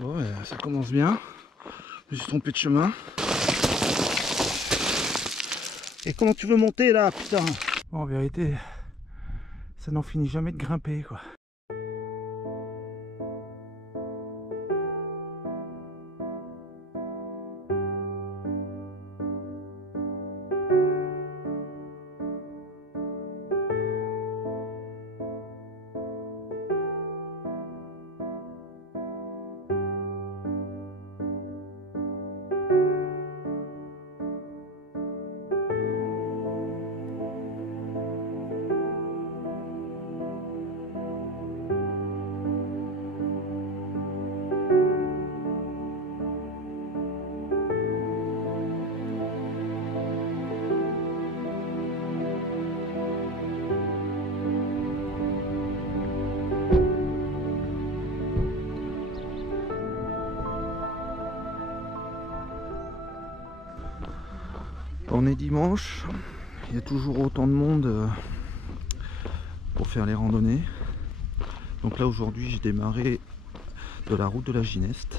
Bon, ouais, ça commence bien. Je me suis trompé de chemin. Et comment tu veux monter là, putain? Bon, en vérité, ça n'en finit jamais de grimper, quoi. On est dimanche, il y a toujours autant de monde pour faire les randonnées. Donc là aujourd'hui j'ai démarré de la route de la Gineste.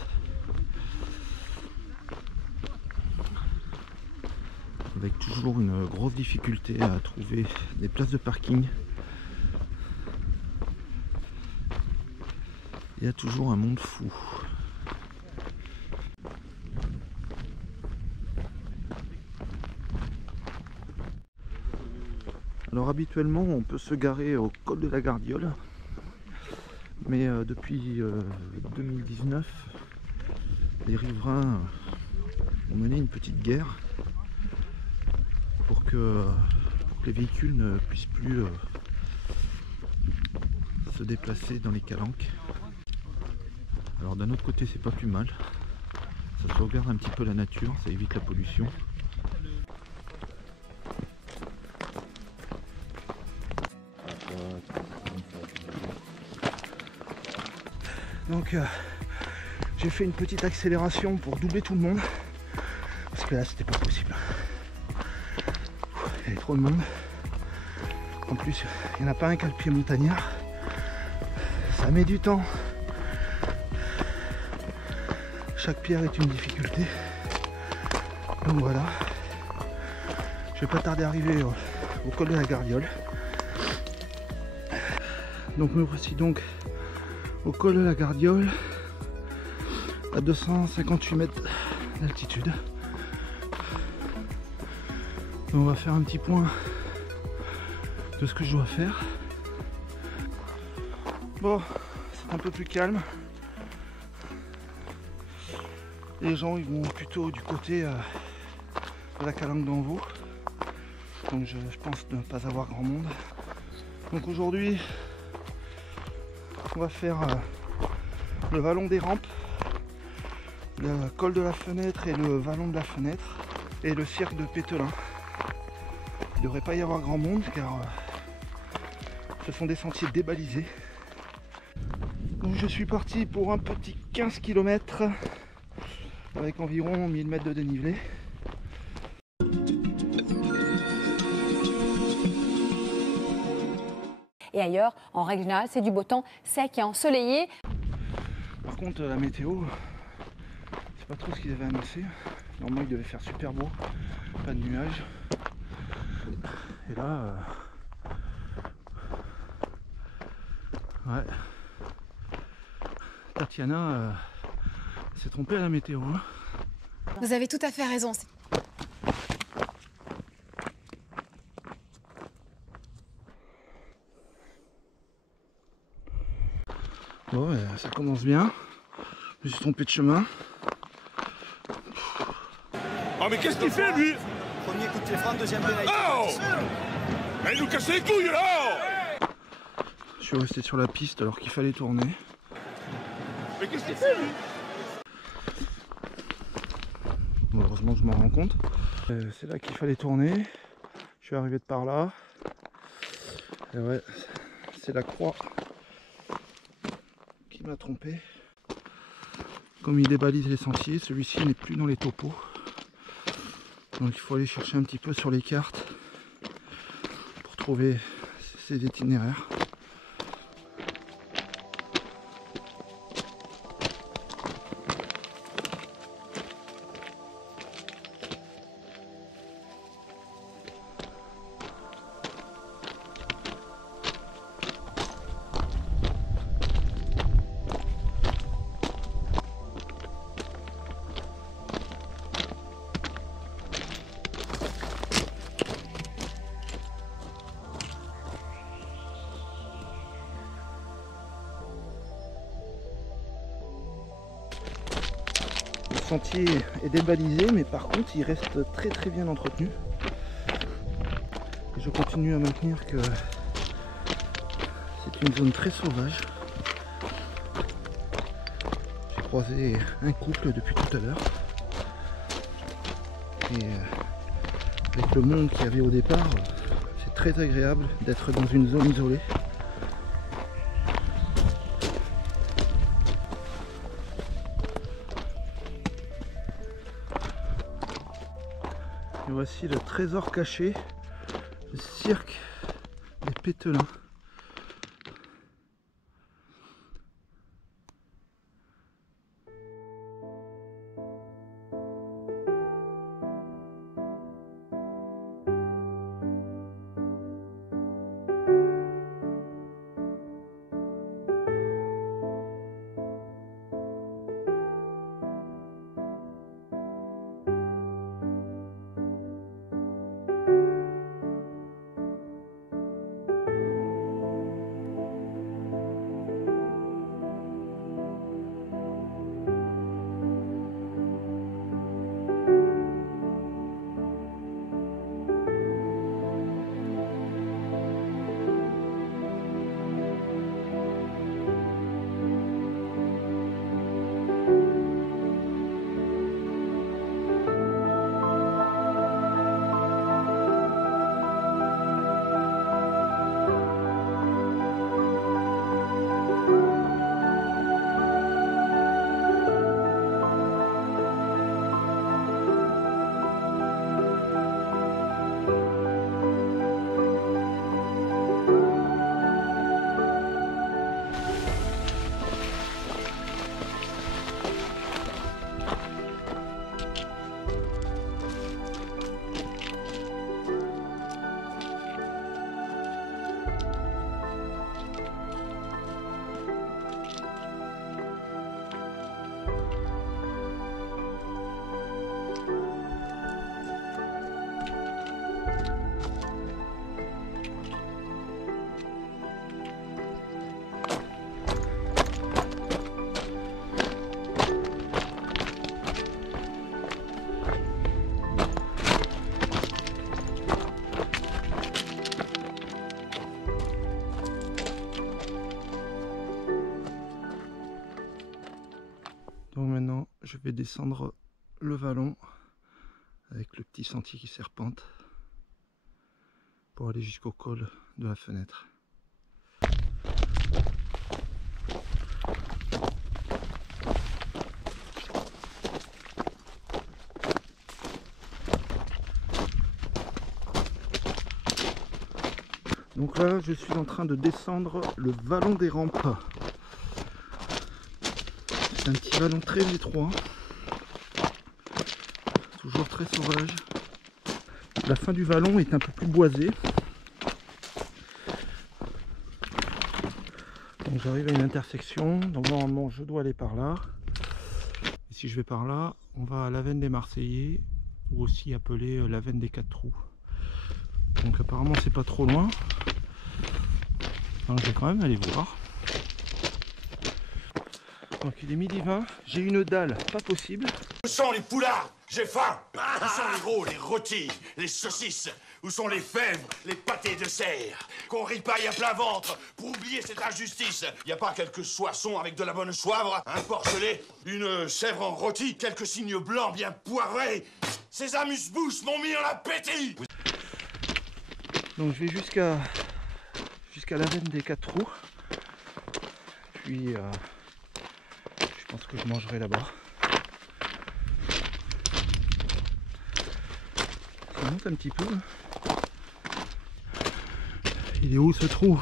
Avec toujours une grosse difficulté à trouver des places de parking. Il y a toujours un monde fou. Alors habituellement on peut se garer au col de la Gardiole, mais depuis 2019 les riverains ont mené une petite guerre pour que les véhicules ne puissent plus se déplacer dans les calanques. Alors d'un autre côté c'est pas plus mal, ça sauvegarde un petit peu la nature, ça évite la pollution. Donc j'ai fait une petite accélération pour doubler tout le monde, parce que là c'était pas possible. Il y avait trop de monde. En plus il n'y en a pas un qui a le pied montagnard. Ça met du temps. Chaque pierre est une difficulté. Donc voilà. Je vais pas tarder à arriver au col de la Gardiole. Donc me voici donc au col de la Gardiole à 258 mètres d'altitude. On va faire un petit point de ce que je dois faire. Bon, c'est un peu plus calme. Les gens ils vont plutôt du côté de la calanque d'Envaux. Donc je pense ne pas avoir grand monde. Donc aujourd'hui on va faire le vallon des rampes, le col de la Fenêtre et le vallon de la Fenêtre et le cirque de Pételin. Il ne devrait pas y avoir grand monde car ce sont des sentiers débalisés. Donc je suis parti pour un petit 15 km avec environ 1000 mètres de dénivelé. Et ailleurs, en règle générale, c'est du beau temps sec et ensoleillé. Par contre, la météo, c'est pas trop ce qu'ils avaient annoncé. Normalement, il devait faire super beau, pas de nuages. Et là, ouais, Tatiana s'est trompée à la météo. Vous avez tout à fait raison. Bon, ouais, ça commence bien. Je me suis trompé de chemin. Oh mais qu'est-ce qu'il fait lui? Premier coup de téléphone, deuxième pénalité. Oh! Mais il nous casse les couilles là! Je suis resté sur la piste alors qu'il fallait tourner. Mais qu'est-ce qu'il fait lui? Bon, heureusement je m'en rends compte. C'est là qu'il fallait tourner. Je suis arrivé de par là. Et ouais, c'est la croix qui m'a trompé. Comme il débalise les sentiers, celui-ci n'est plus dans les topos. Donc il faut aller chercher un petit peu sur les cartes pour trouver ces itinéraires. Le sentier est débalisé, mais par contre il reste très très bien entretenu. Et je continue à maintenir que c'est une zone très sauvage. J'ai croisé un couple depuis tout à l'heure. Et avec le monde qu'il y avait au départ, c'est très agréable d'être dans une zone isolée. Et voici le trésor caché, le cirque des Pételins. Donc maintenant je vais descendre le vallon avec le petit sentier qui serpente pour aller jusqu'au col de la fenêtre. Donc là je suis en train de descendre le vallon des rampes. C'est un petit vallon très étroit, toujours très sauvage. La fin du vallon est un peu plus boisée. Donc j'arrive à une intersection, donc normalement je dois aller par là. Et si je vais par là, on va à l'Avenne des Marseillais, ou aussi appelé l'Avenne des 4 trous. Donc apparemment c'est pas trop loin. Donc je vais quand même aller voir. Donc il est 12h20, j'ai une dalle pas possible. Où sont les poulards? J'ai faim. Où sont les gros, les rôtis, les saucisses? Où sont les fèves, les pâtés de serre? Qu'on ripaille à plein ventre pour oublier cette injustice. Y a pas quelques soissons avec de la bonne soivre, un porcelet, une chèvre en rôti, quelques cygnes blancs bien poivrés? Ces amuse-bouches m'ont mis en appétit. Donc je vais jusqu'à l'Avenne des 4 trous. Puis je pense que je mangerai là-bas. Ça monte un petit peu. Il est où ce trou?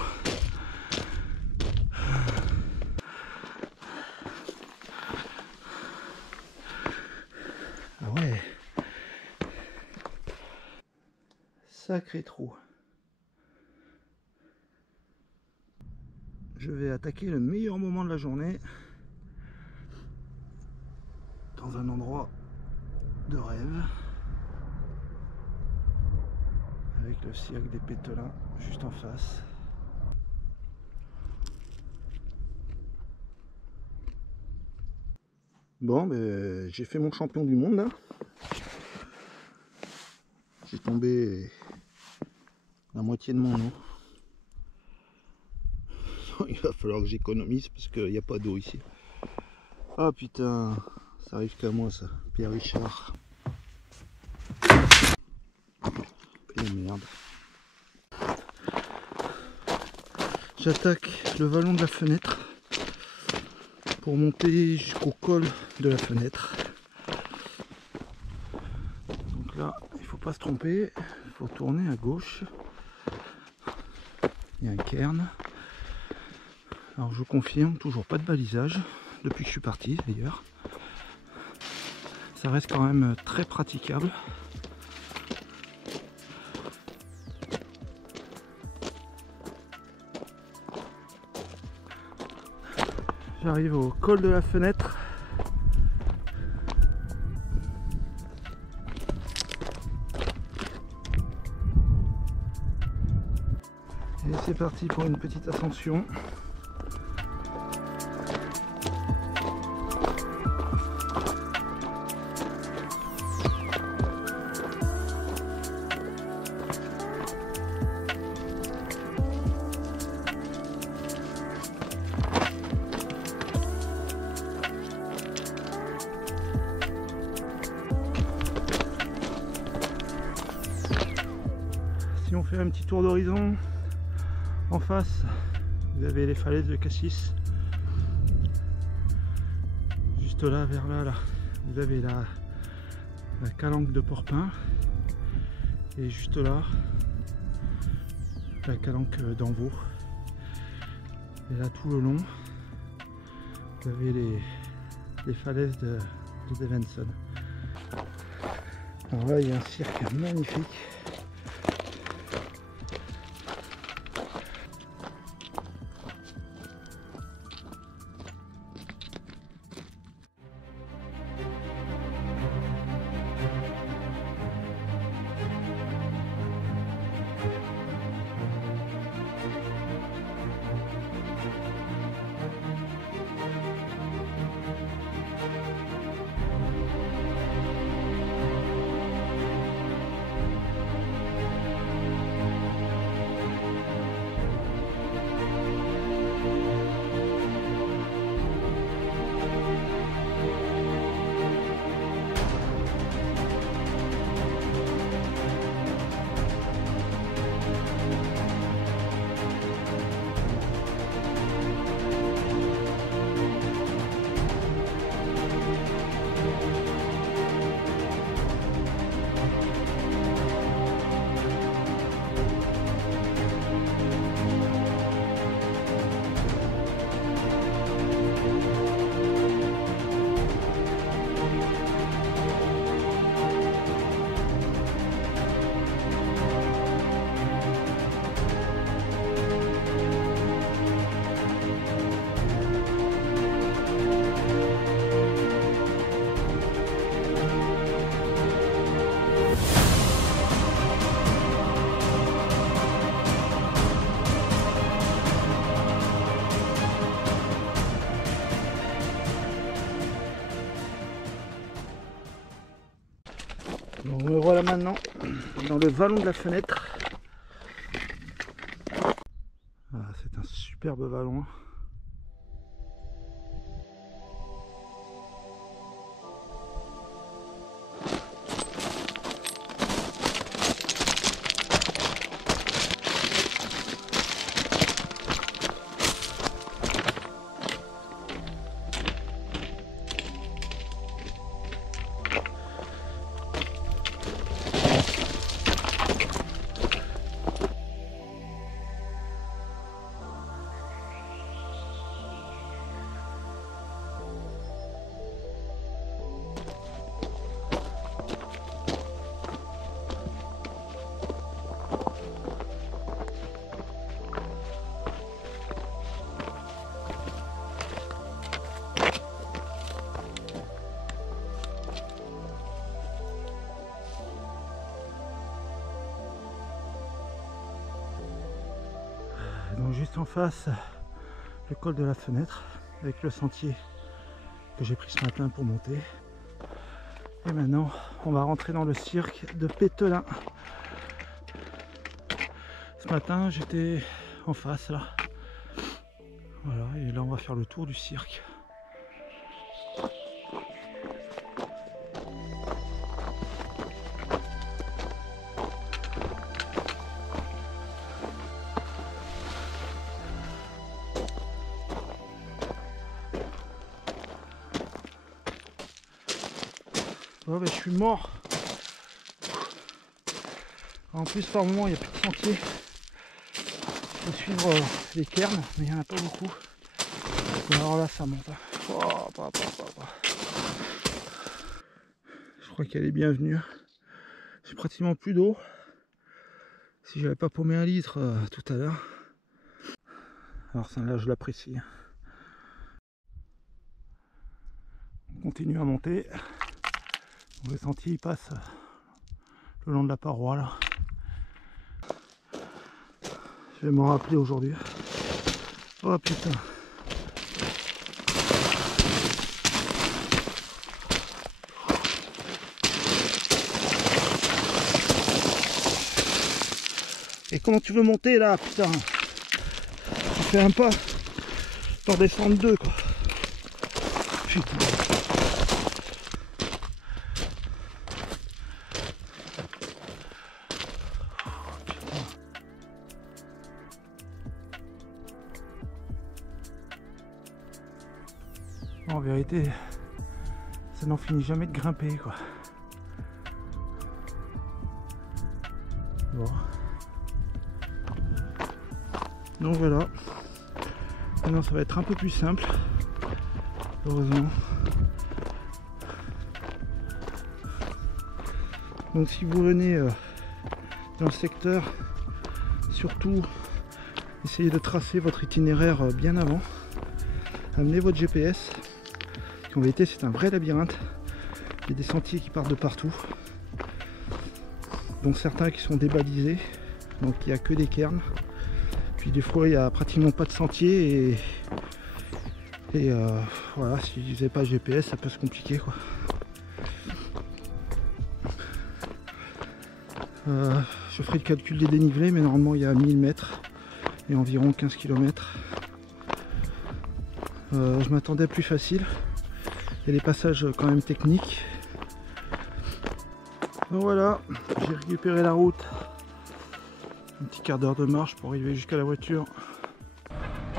Ah ouais. Sacré trou. Je vais attaquer le meilleur moment de la journée. Dans un endroit de rêve. Avec le cirque des Pételins juste en face. Bon, ben, j'ai fait mon champion du monde là. J'ai tombé la moitié de mon eau. Il va falloir que j'économise parce qu'il n'y a pas d'eau ici. Ah putain, ça arrive qu'à moi ça. Pierre Richard. Et merde. J'attaque le vallon de la fenêtre pour monter jusqu'au col de la fenêtre. Donc là, il faut pas se tromper, il faut tourner à gauche. Il y a un cairn. Alors je confirme, toujours pas de balisage depuis que je suis parti d'ailleurs. Ça reste quand même très praticable. J'arrive au col de la fenêtre. Et c'est parti pour une petite ascension. Si on fait un petit tour d'horizon, en face, vous avez les falaises de Cassis. Juste là, vers là, vous avez la calanque de Porpin. Et juste là, la calanque d'Envaux. Et là, tout le long, vous avez les falaises de Devenson. Alors là, il y a un cirque magnifique. Donc me voilà maintenant dans le vallon de la fenêtre. Voilà, c'est un superbe vallon. Donc juste en face, le col de la fenêtre avec le sentier que j'ai pris ce matin pour monter. Et maintenant, on va rentrer dans le cirque de Pételin. Ce matin, j'étais en face là. Voilà, et là on va faire le tour du cirque. Oh, bah, je suis mort. En plus par moment il n'y a plus de sentier. Il faut suivre les cairns, mais il n'y en a pas beaucoup. Alors là ça monte. Oh, je crois qu'elle est bienvenue. J'ai pratiquement plus d'eau. Si j'avais pas paumé un litre tout à l'heure. Alors ça là je l'apprécie. On continue à monter. Le sentier il passe le long de la paroi là. Je vais m'en rappeler aujourd'hui. Oh putain. Et comment tu veux monter là, putain? Tu fais un pas, tu en descends deux quoi. Putain. En vérité, ça n'en finit jamais de grimper quoi. Bon. Donc voilà. Maintenant ça va être un peu plus simple. Heureusement. Donc si vous venez dans le secteur, surtout essayez de tracer votre itinéraire bien avant. Amenez votre GPS. En vérité c'est un vrai labyrinthe. Il y a des sentiers qui partent de partout. Donc certains qui sont débalisés. Donc il n'y a que des cairns. Puis des fois il n'y a pratiquement pas de sentier et voilà, si vous n'avez pas GPS ça peut se compliquer quoi. Je ferai le calcul des dénivelés mais normalement il y a 1000 mètres et environ 15 km. Je m'attendais à plus facile. Il y a des passages quand même techniques. Donc voilà, j'ai récupéré la route. Un petit quart d'heure de marche pour arriver jusqu'à la voiture.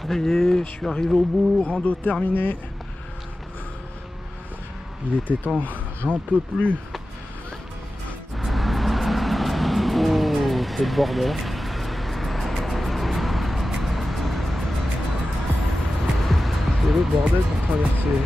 Ça y est, je suis arrivé au bout, rando terminé. Il était temps, j'en peux plus. Oh, c'est le bordel. C'est le bordel pour traverser.